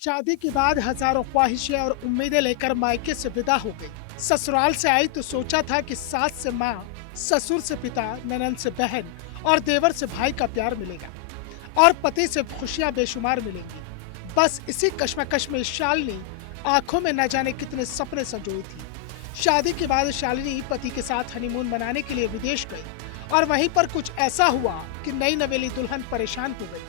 शादी के बाद हजारों ख्वाहिशें और उम्मीदें लेकर मायके से विदा हो गई। ससुराल से आई तो सोचा था कि सास से माँ, ससुर से पिता, ननंद से बहन और देवर से भाई का प्यार मिलेगा और पति से खुशियां बेशुमार मिलेंगी। बस इसी कश्मकश में शालिनी आंखों में न जाने कितने सपने संजोई थी। शादी के बाद शालिनी पति के साथ हनीमून मनाने के लिए विदेश गई और वहीं पर कुछ ऐसा हुआ कि नई नवेली दुल्हन परेशान हो गई।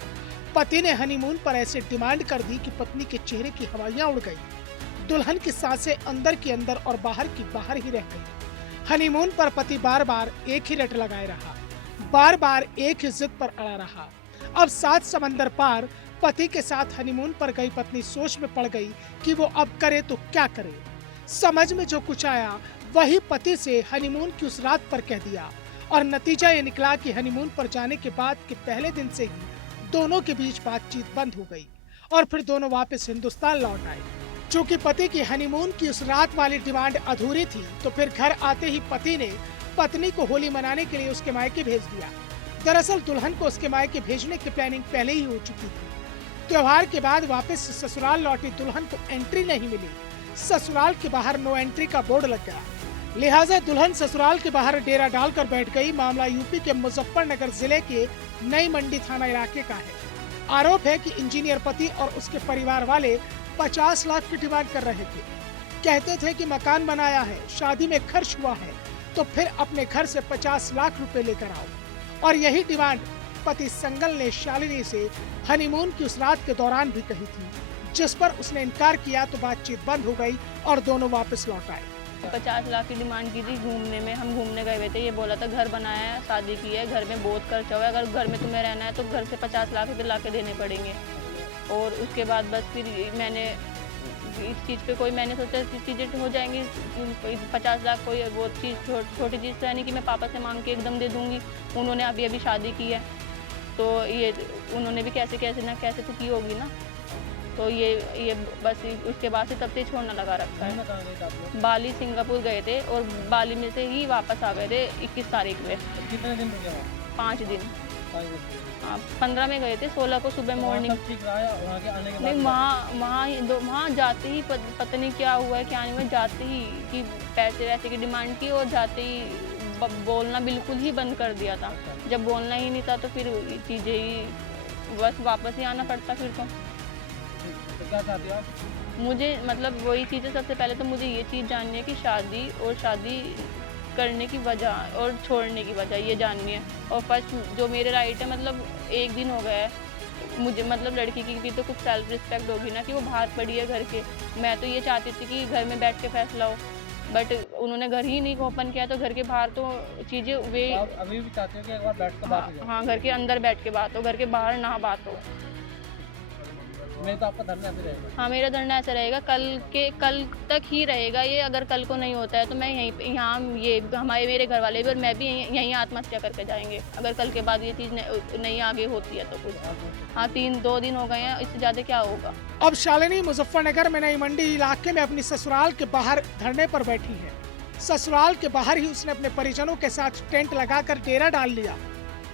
पति ने हनीमून पर ऐसे डिमांड कर दी कि पत्नी के चेहरे की हवाइयां उड़ गई। दुल्हन की सांसें अंदर की अंदर और बाहर की बाहर ही रह गई। हनीमून पर पति बार बार एक ही रट लगाए रहा, बार बार एक ही जिद पर अड़ा रहा। अब 7 समंदर पार पति के साथ हनीमून पर गई पत्नी सोच में पड़ गई कि वो अब करे तो क्या करे। समझ में जो कुछ आया वही पति से हनीमून की उस रात पर कह दिया और नतीजा ये निकला कि हनीमून पर जाने के बाद के पहले दिन से ही दोनों के बीच बातचीत बंद हो गई और फिर दोनों वापस हिंदुस्तान लौट आए। चूंकि पति की हनीमून की उस रात वाली डिमांड अधूरी थी तो फिर घर आते ही पति ने पत्नी को होली मनाने के लिए उसके मायके भेज दिया। दरअसल दुल्हन को उसके मायके भेजने की प्लानिंग पहले ही हो चुकी थी। त्योहार के बाद वापस ससुराल लौटी दुल्हन को एंट्री नहीं मिली। ससुराल के बाहर नो एंट्री का बोर्ड लग गया, लिहाजा दुल्हन ससुराल के बाहर डेरा डालकर बैठ गई। मामला यूपी के मुजफ्फरनगर जिले के नई मंडी थाना इलाके का है। आरोप है कि इंजीनियर पति और उसके परिवार वाले 50 लाख की डिमांड कर रहे थे। कहते थे कि मकान बनाया है, शादी में खर्च हुआ है तो फिर अपने घर से 50 लाख रुपए लेकर आओ। और यही डिमांड पति संगल ने शालिनी से हनीमून की उस रात के दौरान भी कही थी, जिस पर उसने इनकार किया तो बातचीत बंद हो गई और दोनों वापस लौट आए। 50 लाख की डिमांड की थी घूमने में। हम घूमने गए हुए थे। ये बोला था घर बनाया है, शादी की है, घर में बहुत खर्चा हुआ है, अगर घर में तुम्हें रहना है तो घर से 50 लाख रुपये ला के देने पड़ेंगे। और उसके बाद बस फिर मैंने इस चीज़ पे कोई मैंने सोचा चीज़ें हो जाएंगी। 50 लाख कोई वो चीज़ छोटी चीज़ तो है नहीं कि मैं पापा से मांग के एकदम दे दूँगी। उन्होंने अभी अभी शादी की है तो ये उन्होंने भी कैसे तो की होगी ना। तो ये बस उसके बाद से तब से छोड़ना लगा रखा है। बाली सिंगापुर गए थे और बाली में से ही वापस आ गए थे 21 तारीख में। कितने दिन रुके वहाँ? 5 दिन। हाँ 15 में गए थे, 16 को सुबह मॉर्निंग। ठीक रहा है वहाँ के आने के बाद? नहीं वहाँ जाते ही पता नहीं क्या हुआ है क्या नहीं हुआ। जाते ही कि पैसे वैसे की डिमांड की और जाते ही बोलना बिल्कुल ही बंद कर दिया था। जब बोलना ही नहीं था तो फिर चीज़ें ही बस वापस ही आना पड़ता फिर तो। तो क्या चाहती हो आप? मुझे मतलब वही चीज़ें, सबसे पहले तो मुझे ये चीज़ जाननी है कि शादी करने की वजह और छोड़ने की वजह ये जाननी है। और फर्स्ट जो मेरे राइट है, मतलब 1 दिन हो गया है मुझे, मतलब लड़की की भी तो कुछ सेल्फ रिस्पेक्ट होगी ना कि वो बाहर पड़ी है घर के। मैं तो ये चाहती थी कि घर में बैठ के फैसला हो, बट उन्होंने घर ही नहीं ओपन किया तो घर के बाहर तो चीज़ें वे। तो आप अभी भी चाहते हो कि एक बार बैठ कर बात हो जाए? हाँ घर के अंदर बैठ के बात हो, घर के बाहर ना बात हो। नहीं तो आपका धरना ऐसे रहेगा? हाँ मेरा धरना ऐसा रहेगा, कल तक ही रहेगा ये। अगर कल को नहीं होता है तो मैं यहाँ ये मेरे घर वाले भी और मैं भी यहीं आत्महत्या करके जाएंगे अगर कल के बाद ये चीज़ नहीं आगे होती है तो कुछ। हाँ 2 दिन हो गए हैं, इससे ज़्यादा क्या होगा। अब शालिनी मुजफ्फरनगर में नई मंडी इलाके में अपनी ससुराल के बाहर धरने पर बैठी है। ससुराल के बाहर ही उसने अपने परिजनों के साथ टेंट लगाकर डेरा डाल लिया।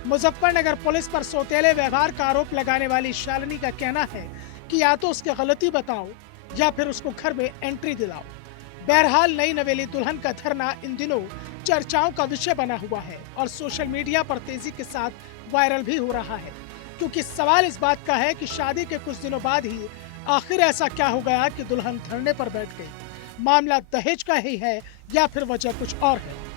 मुजफ्फरनगर पुलिस पर सौतेले व्यवहार का आरोप लगाने वाली शालिनी का कहना है कि या तो उसकी गलती बताओ या फिर उसको घर में एंट्री दिलाओ। बहरहाल नई नवेली दुल्हन का धरना इन दिनों चर्चाओं का विषय बना हुआ है और सोशल मीडिया पर तेजी के साथ वायरल भी हो रहा है, क्योंकि सवाल इस बात का है कि शादी के कुछ दिनों बाद ही आखिर ऐसा क्या हो गया कि दुल्हन धरने पर बैठ गई। मामला दहेज का ही है या फिर वजह कुछ और है।